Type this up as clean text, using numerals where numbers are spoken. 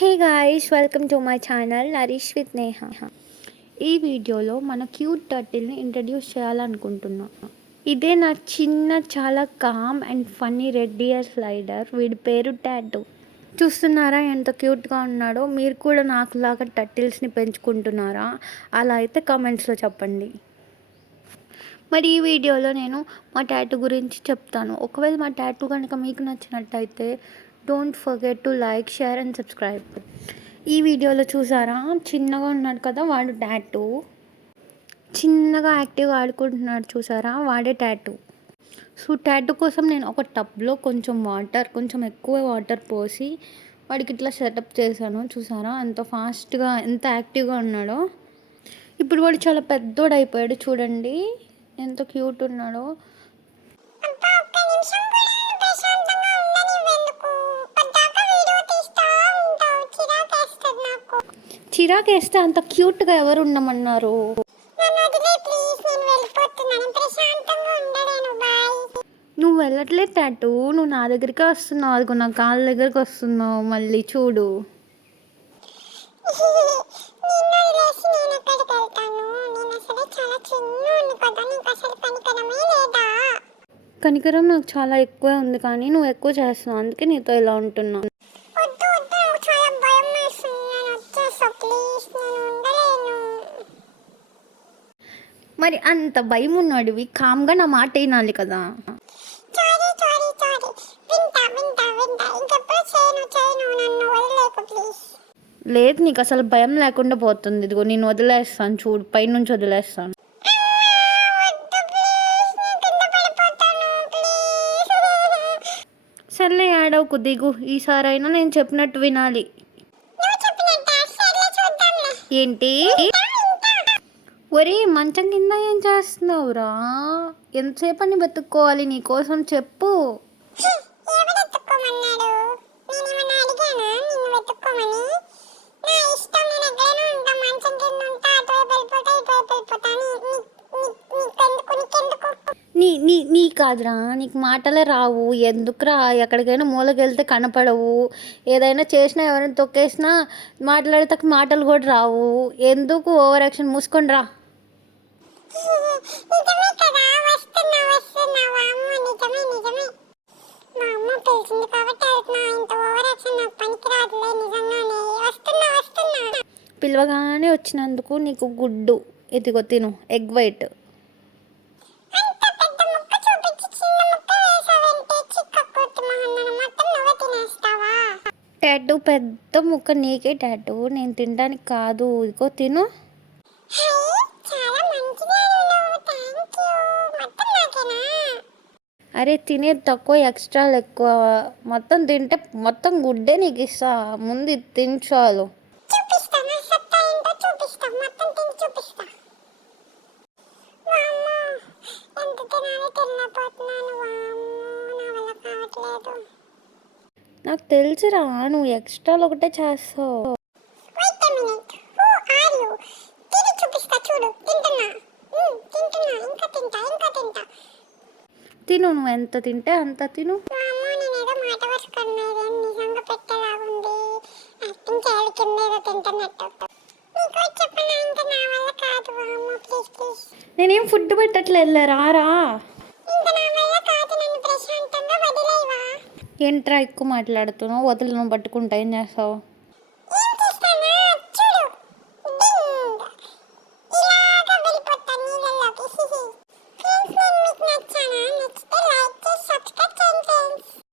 Hey guys, welcome to my channel Nourish with Neha. ఈ వీడియోలో మన క్యూట్ టర్టిల్ని ఇంట్రడ్యూస్ చేయాలనుకుంటున్నాం. ఇదే నా చాలా calm and funny red ear slider. వీడి పేరు టాటూ. చూస్తున్నారా ఎంత క్యూట్గా ఉన్నాడో? మీరు కూడా నాకులాగా టర్టిల్స్ని పెంచుకుంటున్నారా? అలా అయితే కామెంట్స్లో చెప్పండి. మరి ఈ వీడియోలో నేను మా టాటూ గురించి చెప్తాను. ఒకవేళ మా టాటూ కనుక మీకు నచ్చినట్టయితే don't forget to like, share and subscribe. ఈ వీడియోలో చూసారా, చిన్నగా ఉన్నాడు కదా వాడు టాటూ. చిన్నగా యాక్టివ్గా ఆడుకుంటున్నాడు చూసారా, వాడే టాటూ. సో టాటూ కోసం నేను ఒక టబ్లో కొంచెం ఎక్కువ వాటర్ పోసి వాడికి ఇట్లా సెటప్ చేశాను. చూసారా ఎంత ఫాస్ట్గా, ఎంత యాక్టివ్గా ఉన్నాడో. ఇప్పుడు వాడు చాలా పెద్దోడు అయిపోయాడు. చూడండి ఎంత క్యూట్ ఉన్నాడో. చిరాకేస్తే అంత క్యూట్గా ఎవరు ఉండమన్నారు? నువ్వు వెళ్ళట్లేదు టాటూ, నువ్వు నా దగ్గరికి వస్తున్నావు. అదిగో నా కాళ్ళ దగ్గరికి వస్తున్నావు. మళ్ళీ చూడు. కనికరం నాకు చాలా ఎక్కువ ఉంది, కానీ నువ్వు ఎక్కువ చేస్తున్నావు, అందుకే నీతో ఇలా ఉంటున్నా. మరి అంత భయం ఉన్నాడివి, కామ్గా నా మాట వినాలి కదా. లేదు, నీకు అసలు భయం లేకుండా పోతుంది. ఇదిగో నేను వదిలేస్తాను, చూడు పైనుంచి వదిలేస్తాను. సర్లే ఏడవకు, దిగు. ఈసారైనా నేను చెప్పినట్టు వినాలి. ఏంటి? ఒరే మంచం కింద ఏం చేస్తున్నావురా? ఎంతసేపు అని వెతుక్కోవాలి నీకోసం, చెప్పు. నీ కాదురా, నీకు మాటలే రావు. ఎందుకురా? ఎక్కడికైనా మూలకి వెళ్తే కనపడవు. ఏదైనా చేసినా, ఎవరైనా తొక్కేసినా మాట్లాడితే మాటలు కూడా రావు. ఎందుకు ఓవర్ యాక్షన్? మూసుకొని రా. పిలవగానే వచ్చినందుకు నీకు గుడ్డు. ఇదిగో తిను, ఎగ్ వైట్. టాటూ పెద్ద ముక్క నీకే టాటూ, నేను తినడానికి కాదు. ఇదిగో తిను. అరే తినేది తక్కువ, ఎక్స్ట్రాలు ఎక్కువ. మొత్తం తింటే మొత్తం గుడ్డే నీకు ఇస్తా. ముందు తినచాలు. నాకు తెలుసురా, నువ్వు ఎక్స్ట్రాలు ఒకటే చేస్తావు. తిను, నువ్వు ఎంత తింటే అంత తిను. నేనేం ఫుడ్ పెట్టట్లేదు, రారా. ఏంట్రా ఎక్కువ మాట్లాడుతున్నావు? వదిలి నువ్వు పట్టుకుంటా ఏం చేస్తావు?